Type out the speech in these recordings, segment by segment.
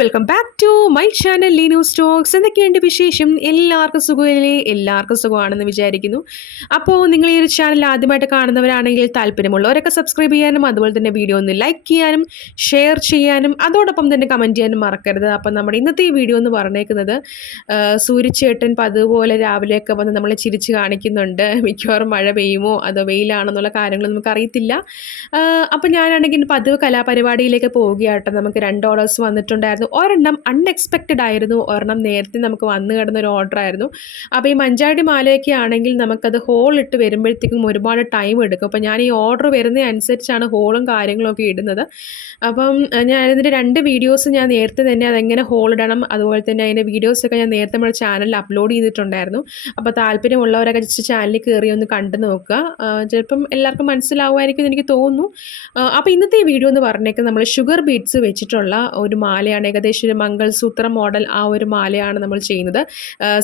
Welcome back to my channel Leenu stocks. എന്തൊക്കെയുണ്ട് വിശേഷം? എല്ലാവർക്കും സുഖമല്ലേ? എല്ലാവർക്കും സുഖമാണെന്ന് വിചാരിക്കുന്നു. അപ്പോൾ നിങ്ങൾ ഈ ഒരു ചാനൽ ആദ്യമായിട്ട് കാണുന്നവരാണെങ്കിൽ താല്പര്യമുള്ളവരൊക്കെ സബ്സ്ക്രൈബ് ചെയ്യാനും അതുപോലെ തന്നെ വീഡിയോ ഒന്ന് ലൈക്ക് ചെയ്യാനും ഷെയർ ചെയ്യാനും അതോടൊപ്പം തന്നെ കമൻറ്റ് ചെയ്യാനും മറക്കരുത്. അപ്പം നമ്മുടെ ഇന്നത്തെ ഈ വീഡിയോ എന്ന് പറഞ്ഞേക്കുന്നത് സൂര്യചേട്ടൻ പതുപോലെ രാവിലെയൊക്കെ വന്ന് നമ്മളെ ചിരിച്ച് കാണിക്കുന്നുണ്ട്. മിക്കവാറും മഴ പെയ്യുമോ അതോ വെയിലാണെന്നുള്ള കാര്യങ്ങൾ നമുക്കറിയത്തില്ല. അപ്പം ഞാനാണെങ്കിൽ പതിവ് കലാപരിപാടിയിലേക്ക് പോവുകയാട്ടോ. നമുക്ക് 2 ഓർഡേഴ്സ് വന്നിട്ടുണ്ടായിരുന്നു. ഒരെണ്ണം അൺഎക്സ്പെക്റ്റഡ് ആയിരുന്നു, ഒരെണ്ണം നേരത്തെ നമുക്ക് വന്നു കിടന്നൊരു ഓർഡർ ആയിരുന്നു. അപ്പോൾ ഈ മഞ്ചാടി മാലയൊക്കെ ആണെങ്കിൽ നമുക്കത് ഹോൾ ഇട്ട് വരുമ്പോഴത്തേക്കും ഒരുപാട് ടൈം എടുക്കും. അപ്പോൾ ഞാൻ ഈ ഓർഡർ വരുന്നതനുസരിച്ചാണ് ഹോളും കാര്യങ്ങളൊക്കെ ഇടുന്നത്. അപ്പം ഞാനിതിൻ്റെ 2 വീഡിയോസ് ഞാൻ നേരത്തെ തന്നെ അതെങ്ങനെ ഹോൾ ഇടണം അതുപോലെ തന്നെ അതിൻ്റെ വീഡിയോസൊക്കെ ഞാൻ നേരത്തെ നമ്മുടെ ചാനലിൽ അപ്ലോഡ് ചെയ്തിട്ടുണ്ടായിരുന്നു. അപ്പോൾ താല്പര്യമുള്ളവരൊക്കെ ജസ്റ്റ് ചാനലിൽ കയറി ഒന്ന് കണ്ടു നോക്കുക. ചിലപ്പം എല്ലാവർക്കും മനസ്സിലാവുമായിരിക്കും എന്ന് എനിക്ക് തോന്നുന്നു. അപ്പോൾ ഇന്നത്തെ ഈ വീഡിയോ എന്ന് പറഞ്ഞേക്കുന്നത് നമ്മൾ ഷുഗർ ബീഡ്സ് വെച്ചിട്ടുള്ള ഒരു മാലയാണ്. ഏകദേശം ഒരു മംഗൾസൂത്ര മോഡൽ ആ ഒരു മാലയാണ് നമ്മൾ ചെയ്യുന്നത്.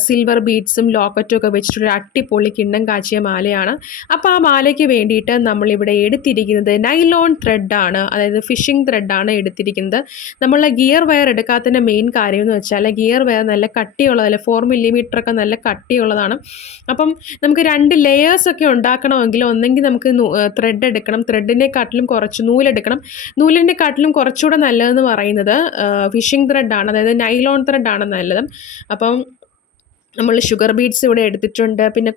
സിൽവർ ബീഡ്സും ലോക്കറ്റും ഒക്കെ വെച്ചിട്ടുള്ള അട്ടിപ്പൊളി കിണ്ണം കാച്ചിയ മാലയാണ്. അപ്പോൾ ആ മാലയ്ക്ക് വേണ്ടിയിട്ട് നമ്മളിവിടെ എടുത്തിരിക്കുന്നത് നൈലോൺ ത്രെഡാണ്, അതായത് ഫിഷിംഗ് ത്രെഡാണ് എടുത്തിരിക്കുന്നത്. നമ്മളെ ഗിയർ വയർ എടുക്കാത്തതിൻ്റെ മെയിൻ കാര്യം എന്ന് വെച്ചാൽ ഗിയർ വയർ നല്ല കട്ടിയുള്ളതല്ല, 4 മില്ലിമീറ്റർ ഒക്കെ നല്ല കട്ടിയുള്ളതാണ്. അപ്പം നമുക്ക് 2 ലെയേഴ്സൊക്കെ ഉണ്ടാക്കണമെങ്കിൽ ഒന്നെങ്കിൽ നമുക്ക് ത്രെഡ് എടുക്കണം, ത്രെഡിനെക്കാട്ടിലും കുറച്ച് നൂലെടുക്കണം. നൂലിനെക്കാട്ടിലും കുറച്ചുകൂടെ നല്ലതെന്ന് പറയുന്നത് ഫിഷിംഗ് ത്രെഡാണ്, അതായത് നൈലോൺ ത്രെഡാണ് നല്ലത്. അപ്പം നമ്മൾ ഷുഗർ ബീഡ്സ് ഇവിടെ എടുത്തിട്ടുണ്ട്, പിന്നെ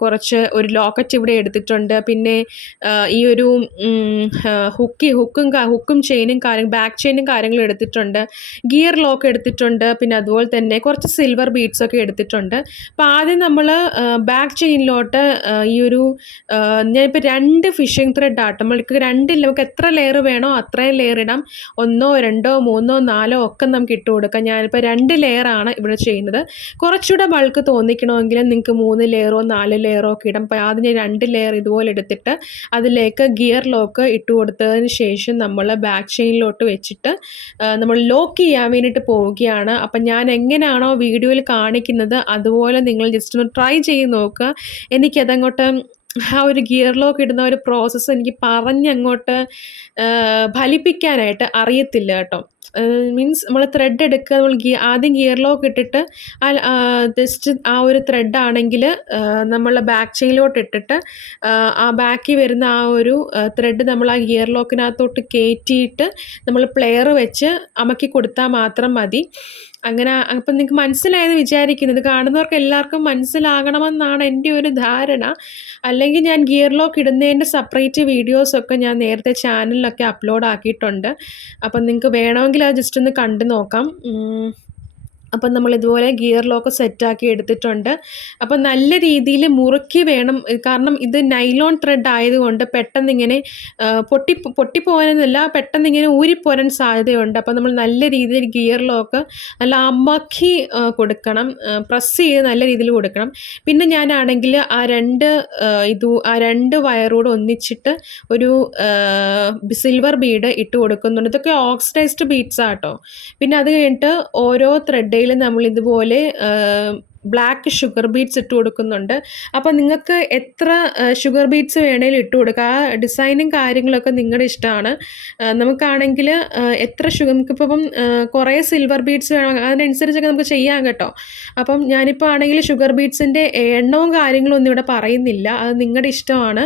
ഒരു ലോക്കറ്റ് ഇവിടെ എടുത്തിട്ടുണ്ട്, പിന്നെ ഈ ഒരു ഹുക്കും ചെയിനും ബാക്ക് ചെയിനും കാര്യങ്ങളും എടുത്തിട്ടുണ്ട്, ഗിയർ ലോക്ക് എടുത്തിട്ടുണ്ട്, പിന്നെ അതുപോലെ തന്നെ കുറച്ച് സിൽവർ ബീഡ്സൊക്കെ എടുത്തിട്ടുണ്ട്. അപ്പോൾ ആദ്യം നമ്മൾ ബാക്ക് ചെയിനിലോട്ട് ഈ ഒരു ഞാനിപ്പോൾ 2 ഫിഷിംഗ് ത്രെഡ് ആട്ടം, നമ്മൾക്ക് 2 നമുക്ക് എത്ര ലെയർ വേണോ അത്രയും ലെയർ ഇടാം. 1, 2, 3, 4 ഒക്കെ നമുക്ക് ഇട്ട് കൊടുക്കാം. ഞാനിപ്പോൾ 2 ലെയറാണ് ഇവിടെ ചെയ്യുന്നത്. കുറച്ചുകൂടെ ബൾക്ക് തോന്നിക്കണമെങ്കിൽ നിങ്ങൾക്ക് 3 ലെയറോ 4 ലെയറോ ഒക്കെ ഇടാം. അപ്പോൾ ആദ്യം 2 ലെയർ ഇതുപോലെ എടുത്തിട്ട് അതിലേക്ക് ഗിയർ ലോക്ക് ഇട്ട് കൊടുത്തതിന് ശേഷം നമ്മൾ ബാക്ക് ചെയിനിലോട്ട് വെച്ചിട്ട് നമ്മൾ ലോക്ക് ചെയ്യാൻ വേണ്ടിയിട്ട് പോവുകയാണ്. അപ്പം ഞാൻ എങ്ങനെയാണോ വീഡിയോയിൽ കാണിക്കുന്നത് അതുപോലെ നിങ്ങൾ ജസ്റ്റ് ഒന്ന് ട്രൈ ചെയ്ത് നോക്കുക. എനിക്കതങ്ങോട്ട് ആ ഒരു ഗിയർ ലോക്ക് ഇടുന്ന ഒരു പ്രോസസ്സ് എനിക്ക് പറഞ്ഞങ്ങോട്ട് ഫലിപ്പിക്കാനായിട്ട് അറിയത്തില്ല കേട്ടോ. മീൻസ് നമ്മൾ ത്രെഡ് എടുക്കുക, നമ്മൾ ആദ്യം ഗിയർ ലോക്ക് ഇട്ടിട്ട് ജസ്റ്റ് ആ ഒരു ത്രെഡ് ആണെങ്കിൽ നമ്മൾ ബാക്ക് ചെയിനിലോട്ട് ഇട്ടിട്ട് ആ ബാക്കിൽ വരുന്ന ആ ഒരു ത്രെഡ് നമ്മൾ ആ ഗിയർ ലോക്കിനകത്തോട്ട് കയറ്റിയിട്ട് നമ്മൾ പ്ലെയർ വെച്ച് അമക്കി കൊടുത്താൽ മാത്രം മതി. അങ്ങനെ അപ്പം നിങ്ങൾക്ക് മനസ്സിലായെന്ന് വിചാരിക്കുന്നത്, കാണുന്നവർക്ക് എല്ലാവർക്കും മനസ്സിലാകണമെന്നാണ് എൻ്റെ ഒരു ധാരണ. അല്ലെങ്കിൽ ഞാൻ ഗിയർ ലോക്ക് ഇടുന്നതിൻ്റെ സെപ്പറേറ്റ് വീഡിയോസൊക്കെ ഞാൻ നേരത്തെ ചാനലിലൊക്കെ അപ്ലോഡ് ആക്കിയിട്ടുണ്ട്. അപ്പം നിങ്ങൾക്ക് വേണമെങ്കിൽ അത് ജസ്റ്റ് ഒന്ന് കണ്ടു നോക്കാം. അപ്പം നമ്മളിതുപോലെ ഗിയർ ലോക്ക് സെറ്റാക്കി എടുത്തിട്ടുണ്ട്. അപ്പം നല്ല രീതിയിൽ മുറുക്കി വേണം, കാരണം ഇത് നൈലോൺ ത്രെഡ് ആയതുകൊണ്ട് പെട്ടെന്നിങ്ങനെ പൊട്ടിപ്പോകാനൊന്നുമില്ല, പെട്ടെന്നിങ്ങനെ ഊരിപ്പോരാൻ സാധ്യതയുണ്ട്. അപ്പം നമ്മൾ നല്ല രീതിയിൽ ഗിയർ ലോക്ക് നല്ല അമക്കി കൊടുക്കണം, പ്രസ് ചെയ്ത് നല്ല രീതിയിൽ കൊടുക്കണം. പിന്നെ ഞാനാണെങ്കിൽ ആ 2 വയറോട് ഒന്നിച്ചിട്ട് ഒരു സിൽവർ ബീഡ് ഇട്ട് കൊടുക്കുന്നുണ്ട്. ഇതൊക്കെ ഓക്സിഡൈസ്ഡ് ബീഡ്സാണ് കേട്ടോ. പിന്നെ അത് കഴിഞ്ഞിട്ട് ഓരോ ത്രെഡ് നമ്മൾ ഇതുപോലെ ബ്ലാക്ക് ഷുഗർ ബീഡ്സ് ഇട്ട് കൊടുക്കുന്നുണ്ട്. അപ്പോൾ നിങ്ങൾക്ക് എത്ര ഷുഗർ ബീഡ്സ് വേണേലും ഇട്ട് കൊടുക്കുക. ആ ഡിസൈനും കാര്യങ്ങളൊക്കെ നിങ്ങളുടെ ഇഷ്ടമാണ്. നമുക്കാണെങ്കിൽ എത്ര നമുക്കിപ്പം കുറേ സിൽവർ ബീഡ്സ് വേണം, അതിനനുസരിച്ചൊക്കെ നമുക്ക് ചെയ്യാം കേട്ടോ. അപ്പം ഞാനിപ്പോൾ ആണെങ്കിൽ ഷുഗർ ബീഡ്സിൻ്റെ എണ്ണവും കാര്യങ്ങളും ഒന്നും ഇവിടെ പറയുന്നില്ല, അത് നിങ്ങളുടെ ഇഷ്ടമാണ്.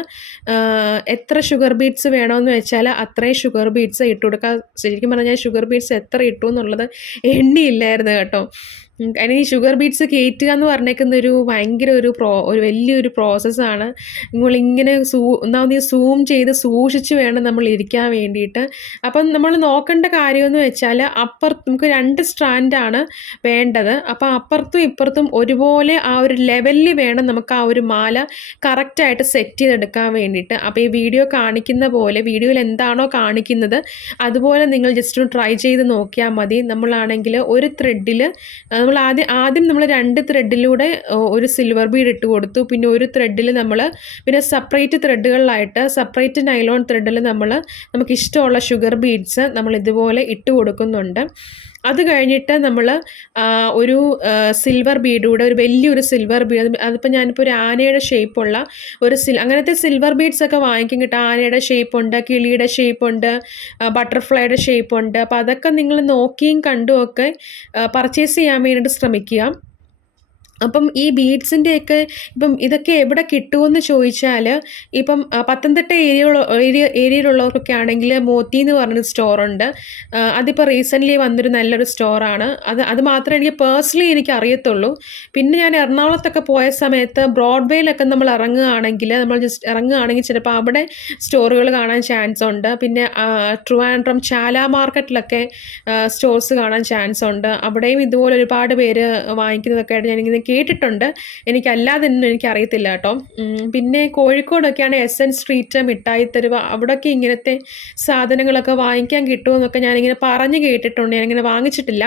എത്ര ഷുഗർ ബീഡ്സ് വേണമെന്ന് വെച്ചാൽ അത്രയും ഷുഗർ ബീഡ്സ് ഇട്ട് കൊടുക്കുക. ശരിക്കും പറഞ്ഞാൽ ഷുഗർ ബീഡ്സ് എത്ര ഇട്ടു എന്നുള്ളത് എണ്ണിയില്ലായിരുന്നു കേട്ടോ. അതിന് ഈ ഷുഗർ ബീഡ്സ് കയറ്റുക എന്ന് പറഞ്ഞേക്കുന്ന ഭയങ്കര ഒരു വലിയൊരു പ്രോസസ്സാണ്. നിങ്ങളിങ്ങനെ ഒന്നാമത് സൂം ചെയ്ത് സൂക്ഷിച്ച് വേണം നമ്മൾ ഇരിക്കാൻ വേണ്ടിയിട്ട്. അപ്പം നമ്മൾ നോക്കേണ്ട കാര്യമെന്ന് വെച്ചാൽ നമുക്ക് 2 സ്ട്രാൻഡാണ് വേണ്ടത്. അപ്പോൾ അപ്പുറത്തും ഇപ്പുറത്തും ഒരുപോലെ ആ ഒരു ലെവലിൽ വേണം നമുക്ക് ആ ഒരു മാല കറക്റ്റായിട്ട് സെറ്റ് ചെയ്തെടുക്കാൻ വേണ്ടിയിട്ട്. അപ്പോൾ ഈ വീഡിയോ കാണിക്കുന്ന പോലെ, വീഡിയോയിൽ എന്താണോ കാണിക്കുന്നത് അതുപോലെ നിങ്ങൾ ജസ്റ്റ് ട്രൈ ചെയ്ത് നോക്കിയാൽ മതി. നമ്മളാണെങ്കിൽ ഒരു ത്രെഡിൽ നമ്മൾ ആദ്യം നമ്മൾ 2 ത്രെഡിലൂടെ ഒരു സിൽവർ ബീഡ് ഇട്ട് കൊടുത്തു. പിന്നെ ഒരു ത്രെഡിൽ നമ്മൾ പിന്നെ സെപ്പറേറ്റ് ത്രെഡുകളിലായിട്ട് സെപ്പറേറ്റ് നൈലോൺ ത്രെഡിൽ നമുക്കിഷ്ടമുള്ള ഷുഗർ ബീഡ്സ് നമ്മൾ ഇതുപോലെ ഇട്ട് കൊടുക്കുന്നുണ്ട്. അത് കഴിഞ്ഞിട്ട് നമ്മൾ ഒരു സിൽവർ ബീഡൂടെ ഒരു വലിയൊരു സിൽവർ ബീഡ്, അതിപ്പോൾ ഞാനിപ്പോൾ ഒരു ആനയുടെ ഷേപ്പുള്ള അങ്ങനത്തെ സിൽവർ ബീഡ്സ് ഒക്കെ വാങ്ങിക്കും കിട്ടും. ആനയുടെ ഷേപ്പുണ്ട്, കിളിയുടെ ഷേപ്പുണ്ട്, ബട്ടർഫ്ലൈയുടെ ഷേപ്പുണ്ട്. അപ്പോൾ അതൊക്കെ നിങ്ങൾ നോക്കിയും കണ്ടും ഒക്കെ പർച്ചേസ് ചെയ്യാൻ വേണ്ടിയിട്ട് ശ്രമിക്കുക. അപ്പം ഈ ബീഡ്സിൻ്റെയൊക്കെ ഇപ്പം ഇതൊക്കെ എവിടെ കിട്ടുമെന്ന് ചോദിച്ചാൽ, ഇപ്പം പത്തനംതിട്ട ഏരിയയിലുള്ളവർക്കൊക്കെ ആണെങ്കിൽ മോത്തി എന്ന് പറഞ്ഞൊരു സ്റ്റോറുണ്ട്. അതിപ്പോൾ റീസെൻ്റ്ലി വന്നൊരു നല്ലൊരു സ്റ്റോറാണ്. അത് മാത്രമേ എനിക്ക് പേഴ്സണലി എനിക്ക് അറിയത്തുള്ളൂ. പിന്നെ ഞാൻ എറണാകുളത്തൊക്കെ പോയ സമയത്ത് ബ്രോഡ്വേയിലൊക്കെ നമ്മൾ ജസ്റ്റ് ഇറങ്ങുകയാണെങ്കിൽ ചിലപ്പോൾ അവിടെ സ്റ്റോറുകൾ കാണാൻ ചാൻസ് ഉണ്ട്. പിന്നെ ട്രിവാൻഡ്രം ചാല മാർക്കറ്റിലൊക്കെ സ്റ്റോഴ്സ് കാണാൻ ചാൻസ് ഉണ്ട്. അവിടെയും ഇതുപോലെ ഒരുപാട് പേര് വാങ്ങിക്കുന്നതൊക്കെ ആയിട്ട് ഞാനിങ്ങനെ കേട്ടിട്ടുണ്ട്. എനിക്കല്ലാതൊന്നും എനിക്കറിയത്തില്ല കേട്ടോ. പിന്നെ കോഴിക്കോടൊക്കെയാണ് എസ്എൻ സ്ട്രീറ്റ്, മിഠായി തെരുവ്, അവിടെയൊക്കെ ഇങ്ങനത്തെ സാധനങ്ങളൊക്കെ വാങ്ങിക്കാൻ കിട്ടുമെന്നൊക്കെ ഞാനിങ്ങനെ പറഞ്ഞ് കേട്ടിട്ടുണ്ട്. ഞാനിങ്ങനെ വാങ്ങിച്ചിട്ടില്ല.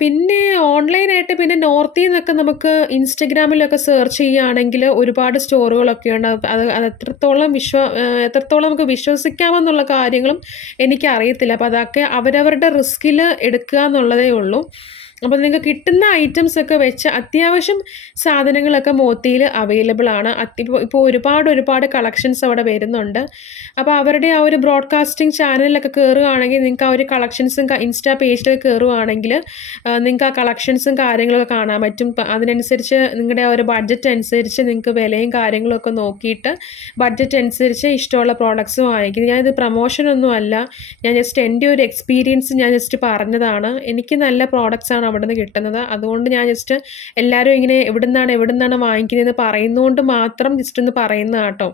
പിന്നെ ഓൺലൈനായിട്ട് പിന്നെ നോർത്തിൽ നിന്നൊക്കെ നമുക്ക് ഇൻസ്റ്റഗ്രാമിലൊക്കെ സെർച്ച് ചെയ്യുകയാണെങ്കിൽ ഒരുപാട് സ്റ്റോറുകളൊക്കെയുണ്ട്. അത് എത്രത്തോളം നമുക്ക് വിശ്വസിക്കാമെന്നുള്ള കാര്യങ്ങളും എനിക്കറിയത്തില്ല. അപ്പോൾ അതൊക്കെ അവരവരുടെ റിസ്കിൽ എടുക്കുക എന്നുള്ളതേ ഉള്ളൂ. അപ്പോൾ നിങ്ങൾക്ക് കിട്ടുന്ന ഐറ്റംസൊക്കെ വെച്ച് അത്യാവശ്യം സാധനങ്ങളൊക്കെ മോത്തിയിൽ അവൈലബിൾ ആണ്. ഇപ്പോൾ ഒരുപാട് കളക്ഷൻസ് അവിടെ വരുന്നുണ്ട്. അപ്പോൾ അവരുടെ ആ ഒരു ബ്രോഡ്കാസ്റ്റിംഗ് ചാനലിലൊക്കെ കയറുകയാണെങ്കിൽ നിങ്ങൾക്ക് ആ ഒരു കളക്ഷൻസും ഇൻസ്റ്റാ പേജിലൊക്കെ കയറുകയാണെങ്കിൽ നിങ്ങൾക്ക് ആ കളക്ഷൻസും കാര്യങ്ങളൊക്കെ കാണാൻ പറ്റും. അതിനനുസരിച്ച് നിങ്ങളുടെ ആ ഒരു ബഡ്ജറ്റ് അനുസരിച്ച് നിങ്ങൾക്ക് വിലയും കാര്യങ്ങളൊക്കെ നോക്കിയിട്ട് ബഡ്ജറ്റ് അനുസരിച്ച് ഇഷ്ടമുള്ള പ്രോഡക്റ്റ്സ് വാങ്ങിക്കുന്നത്. ഞാനിത് പ്രൊമോഷനൊന്നും അല്ല, ഞാൻ ജസ്റ്റ് എൻ്റെ ഒരു എക്സ്പീരിയൻസ് ഞാൻ ജസ്റ്റ് പറഞ്ഞതാണ്. എനിക്ക് നല്ല പ്രോഡക്റ്റ്സാണ് അവിടെ നിന്ന് കിട്ടുന്നത്. അതുകൊണ്ട് ഞാൻ ജസ്റ്റ് എല്ലാവരും ഇങ്ങനെ എവിടുന്നാണ് വാങ്ങിക്കുന്നതെന്ന് പറയുന്നതുകൊണ്ട് മാത്രം ജസ്റ്റ് ഒന്ന് പറയുന്നത് കേട്ടോ.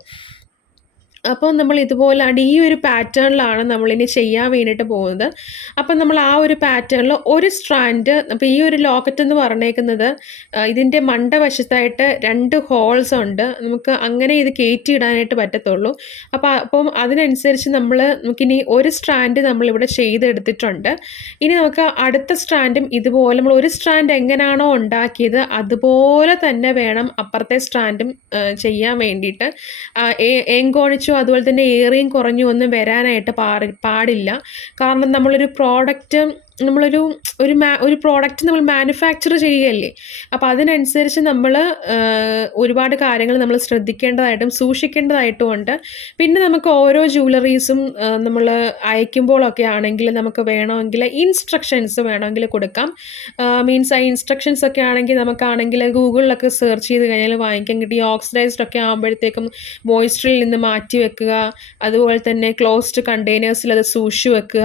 അപ്പോൾ നമ്മൾ ഇതുപോലാണ് ഈ ഒരു പാറ്റേണിലാണ് നമ്മളിനി ചെയ്യാൻ വേണ്ടിയിട്ട് പോകുന്നത്. അപ്പം നമ്മൾ ആ ഒരു പാറ്റേണിൽ ഒരു സ്ട്രാൻഡ്, അപ്പോൾ ഈ ഒരു ലോക്കറ്റ് എന്ന് പറഞ്ഞേക്കുന്നത് ഇതിൻ്റെ മണ്ടവശത്തായിട്ട് 2 ഹോൾസ് ഉണ്ട്. നമുക്ക് അങ്ങനെ ഇത് കയറ്റിയിടാനായിട്ട് പറ്റത്തുള്ളൂ. അപ്പം അതിനനുസരിച്ച് നമുക്കിനി ഒരു സ്ട്രാൻഡ് നമ്മളിവിടെ ചെയ്തെടുത്തിട്ടുണ്ട്. ഇനി നമുക്ക് അടുത്ത സ്ട്രാൻഡും ഇതുപോലെ നമ്മൾ ഒരു സ്ട്രാൻഡ് എങ്ങനെയാണോ ഉണ്ടാക്കിയത് അതുപോലെ തന്നെ വേണം അപ്പുറത്തെ സ്ട്രാൻഡും ചെയ്യാൻ വേണ്ടിയിട്ട്. ഏങ്കോണിച്ചു അതുപോലെ തന്നെ ഏറിയും കുറഞ്ഞും ഒന്നും വരാനായിട്ട് പാടില്ല. കാരണം നമ്മളൊരു പ്രോഡക്റ്റ് നമ്മൾ മാനുഫാക്ചർ ചെയ്യുകയല്ലേ. അപ്പോൾ അതിനനുസരിച്ച് നമ്മൾ ഒരുപാട് കാര്യങ്ങൾ നമ്മൾ ശ്രദ്ധിക്കേണ്ടതായിട്ടും സൂക്ഷിക്കേണ്ടതായിട്ടും ഉണ്ട്. പിന്നെ നമുക്ക് ഓരോ ജ്വല്ലറീസും നമ്മൾ അയക്കുമ്പോഴൊക്കെ ആണെങ്കിൽ നമുക്ക് വേണമെങ്കിൽ ഇൻസ്ട്രക്ഷൻസ് വേണമെങ്കിൽ കൊടുക്കാം. മീൻസ് ആ ഇൻസ്ട്രക്ഷൻസ് ഒക്കെ ആണെങ്കിൽ നമുക്കാണെങ്കിൽ ഗൂഗിളിലൊക്കെ സെർച്ച് ചെയ്ത് കഴിഞ്ഞാൽ വാങ്ങിക്കാൻ കിട്ടി. ഓക്സിഡൈസ്ഡ് ഒക്കെ ആകുമ്പോഴത്തേക്കും മോയ്സ്ചറിൽ നിന്ന് മാറ്റി വെക്കുക, അതുപോലെ തന്നെ ക്ലോസ്ഡ് കണ്ടെയ്നേഴ്സിൽ അത് സൂക്ഷിച്ച് വെക്കുക.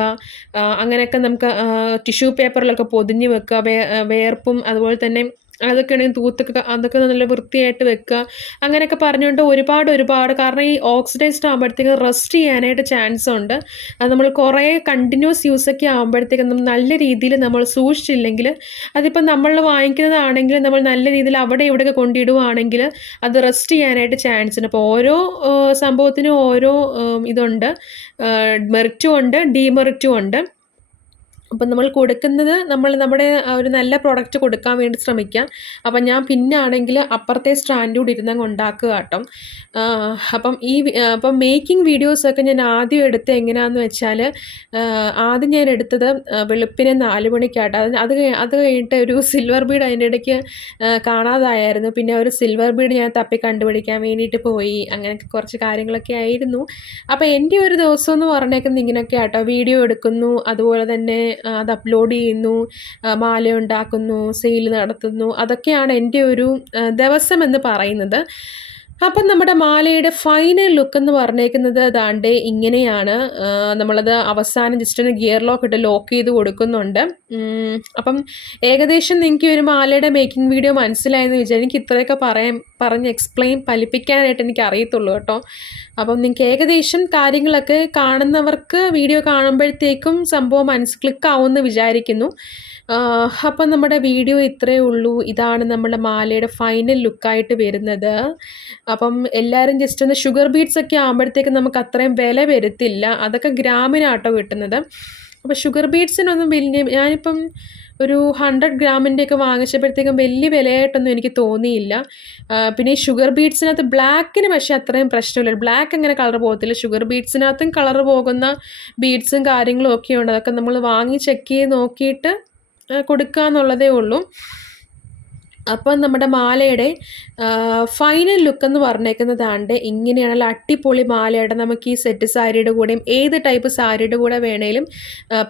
അങ്ങനെയൊക്കെ നമുക്ക് ടിഷ്യൂ പേപ്പറിലൊക്കെ പൊതിഞ്ഞ് വെക്കുക. വേർപ്പും അതുപോലെ തന്നെ അതൊക്കെയാണെങ്കിൽ അതൊക്കെ നല്ല വൃത്തിയായിട്ട് വെക്കുക. അങ്ങനെയൊക്കെ പറഞ്ഞുകൊണ്ട് ഒരുപാട് കാരണം ഈ ഓക്സിഡൈസ്ഡ് ആകുമ്പോഴത്തേക്കും റസ്റ്റ് ചെയ്യാനായിട്ട് ചാൻസ് ഉണ്ട്. അത് നമ്മൾ കുറേ കണ്ടിന്യൂസ് യൂസൊക്കെ ആകുമ്പോഴത്തേക്കും നല്ല രീതിയിൽ നമ്മൾ സൂക്ഷിച്ചില്ലെങ്കിൽ, അതിപ്പോൾ നമ്മൾ വാങ്ങിക്കുന്നതാണെങ്കിൽ നമ്മൾ നല്ല രീതിയിൽ അവിടെ ഇവിടെയൊക്കെ കൊണ്ടിടുകയാണെങ്കിൽ അത് റസ്റ്റ് ചെയ്യാനായിട്ട് ചാൻസ് ഉണ്ട്. അപ്പോൾ ഓരോ സംഭവത്തിനും ഓരോ ഇതുണ്ട്, മെറിറ്റും ഉണ്ട് ഡീമെറിറ്റും ഉണ്ട്. അപ്പം നമ്മൾ കൊടുക്കുന്നത് നമ്മുടെ ഒരു നല്ല പ്രോഡക്റ്റ് കൊടുക്കാൻ വേണ്ടി ശ്രമിക്കാം. അപ്പം ഞാൻ പിന്നാണെങ്കിൽ അപ്പുറത്തെ സ്റ്റാൻഡ് കൂടി ഇരുന്നങ്ങ് ഉണ്ടാക്കുക കേട്ടോ. അപ്പം മേക്കിംഗ് വീഡിയോസൊക്കെ ഞാൻ ആദ്യം എടുത്ത് എങ്ങനെയാണെന്ന് വെച്ചാൽ, ആദ്യം ഞാൻ എടുത്തത് വെളുപ്പിനെ 4 മണിക്കാട്ടോ. അത് കഴിഞ്ഞിട്ട് ഒരു സിൽവർ ബീഡ് അതിൻ്റെ ഇടയ്ക്ക് കാണാതായിരുന്നു. പിന്നെ ഒരു സിൽവർ ബീഡ് ഞാൻ തപ്പി കണ്ടുപിടിക്കാൻ വേണ്ടിയിട്ട് പോയി. അങ്ങനെയൊക്കെ കുറച്ച് കാര്യങ്ങളൊക്കെ ആയിരുന്നു. അപ്പോൾ എൻ്റെ ഒരു ദിവസം എന്ന് പറഞ്ഞേക്കുന്നത് ഇങ്ങനെയൊക്കെ ആട്ടോ. വീഡിയോ എടുക്കുന്നു, അതുപോലെ തന്നെ അത് അപ്ലോഡ് ചെയ്യുന്നു, മാല ഉണ്ടാക്കുന്നു, സെയിൽ നടത്തുന്നു. അതൊക്കെയാണ് എൻ്റെ ഒരു ദിവസം എന്ന് പറയുന്നത്. അപ്പം നമ്മുടെ മാലയുടെ ഫൈനൽ ലുക്ക് എന്ന് പറഞ്ഞേക്കുന്നത് ദാണ്ടേ ഇങ്ങനെയാണ്. നമ്മളത് അവസാനം ജസ്റ്റ് ഒന്ന് ഗിയർ ലോക്ക് ചെയ്ത് കൊടുക്കുന്നുണ്ട്. അപ്പം ഏകദേശം നിങ്ങൾക്ക് ഒരു മാലയുടെ മേക്കിംഗ് വീഡിയോ മനസ്സിലായെന്ന് വിചാരിച്ചു. എനിക്ക് ഇത്രയൊക്കെ പറഞ്ഞ് എക്സ്പ്ലെയിൻ ഫലിപ്പിക്കാനായിട്ട് എനിക്ക് അറിയത്തുള്ളൂ കേട്ടോ. അപ്പം നിങ്ങൾക്ക് ഏകദേശം കാര്യങ്ങളൊക്കെ കാണുന്നവർക്ക് വീഡിയോ കാണുമ്പോഴത്തേക്കും സംഭവം ക്ലിക്കാവുമെന്ന് വിചാരിക്കുന്നു. അപ്പം നമ്മുടെ വീഡിയോ ഇത്രയേ ഉള്ളൂ. ഇതാണ് നമ്മുടെ മാലയുടെ ഫൈനൽ ലുക്കായിട്ട് വരുന്നത്. അപ്പം എല്ലാവരും ജസ്റ്റ് ഒന്ന് ഷുഗർ ബീഡ്സ് ഒക്കെ ആകുമ്പോഴത്തേക്കും നമുക്ക് അത്രയും വില വരത്തില്ല. അതൊക്കെ ഗ്രാമിനാട്ടോ കിട്ടുന്നത്. അപ്പോൾ ഷുഗർ ബീഡ്സിനൊന്നും ഞാനിപ്പം ഒരു 100 ഗ്രാമിൻ്റെയൊക്കെ വാങ്ങിച്ചപ്പോഴത്തേക്കും വലിയ വിലയായിട്ടൊന്നും എനിക്ക് തോന്നിയില്ല. പിന്നെ ഈ ഷുഗർ ബീഡ്സിനകത്ത് ബ്ലാക്കിന് പക്ഷേ അത്രയും പ്രശ്നമില്ല. ബ്ലാക്ക് അങ്ങനെ കളർ പോകത്തില്ല. ഷുഗർ ബീഡ്സിനകത്തും കളർ പോകുന്ന ബീഡ്സും കാര്യങ്ങളും ഒക്കെ ഉണ്ട്. അതൊക്കെ നമ്മൾ വാങ്ങി ചെക്ക് ചെയ്ത് നോക്കിയിട്ട് കൊടുക്കുക എന്നുള്ളതേ ഉള്ളൂ. അപ്പം നമ്മുടെ മാലയുടെ ഫൈനൽ ലുക്ക് എന്ന് പറഞ്ഞേക്കുന്നതാണ്ട് ഇങ്ങനെയാണ്. നല്ല അടിപൊളി മാലയുടെ നമുക്ക് ഈ സെറ്റ് സാരിയുടെ കൂടെയും ഏത് ടൈപ്പ് സാരിയുടെ കൂടെ വേണേലും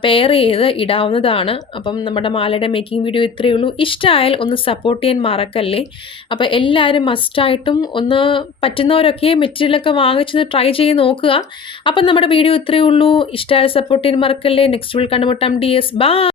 പെയർ ചെയ്ത് ഇടാവുന്നതാണ്. അപ്പം നമ്മുടെ മാലയുടെ മേക്കിംഗ് വീഡിയോ ഇത്രയേ ഉള്ളൂ. ഇഷ്ടമായാൽ ഒന്ന് സപ്പോർട്ട് ചെയ്യാൻ മറക്കല്ലേ. അപ്പോൾ എല്ലാവരും മസ്റ്റായിട്ടും ഒന്ന് പറ്റുന്നവരൊക്കെ മെറ്റീരിയലൊക്കെ വാങ്ങിച്ചത് ട്രൈ ചെയ്ത് നോക്കുക. അപ്പം നമ്മുടെ വീഡിയോ ഇത്രയേ ഉള്ളൂ. ഇഷ്ടമായാൽ സപ്പോർട്ട് ചെയ്യാൻ മറക്കല്ലേ. നെക്സ്റ്റ് വീൽ കണ്ടുമുട്ടാം. DS by.